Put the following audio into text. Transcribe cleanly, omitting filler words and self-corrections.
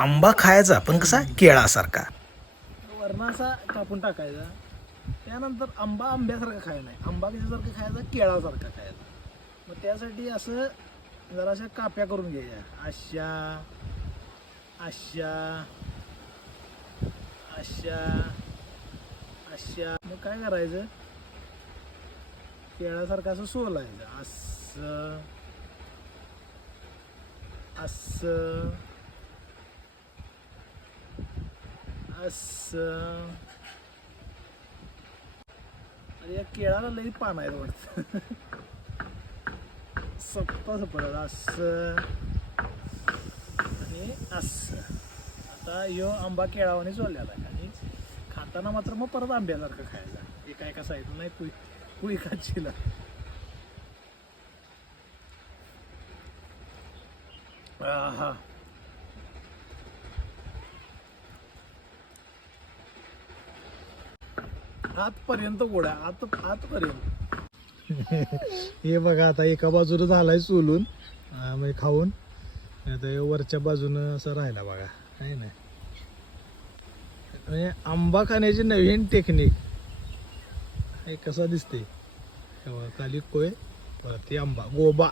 आंबा खायचा पण कसा केळासारखा. वरण असा कापून टाकायचा. त्यानंतर आंबा आंब्यासारखा खायचा नाही, आंबा कशासारखं खायचा, केळासारखा खायचा. मग त्यासाठी असं जराशा काप्या करून घ्यायच्या, अशा अशा अशा अशा. मग काय करायचं, केळासारखं असं सोलायचं, असं असं असं. अरे या केळाला लई पान आहे वाटतं. सप्पा सपडत असं आणि असं. आता ह्यो आंबा केळावाने सोडलेला आहे आणि खाताना मात्र मग परत आंब्यासारखं खायचा. एका एका साईडला नाही, पुई खाचीला. हा आतपर्यंत गोळ्या, आतपर्यंत. हे बघा आता एका बाजूला झालाय सोलून म्हणजे खाऊन, आता हे वरच्या बाजूनं असं राहिला बघा, आहे ना. म्हणजे आंबा खाण्याची नवीन टेक्निक हे कसा दिसते. खाली कोय, वरती आंबा, गोबा.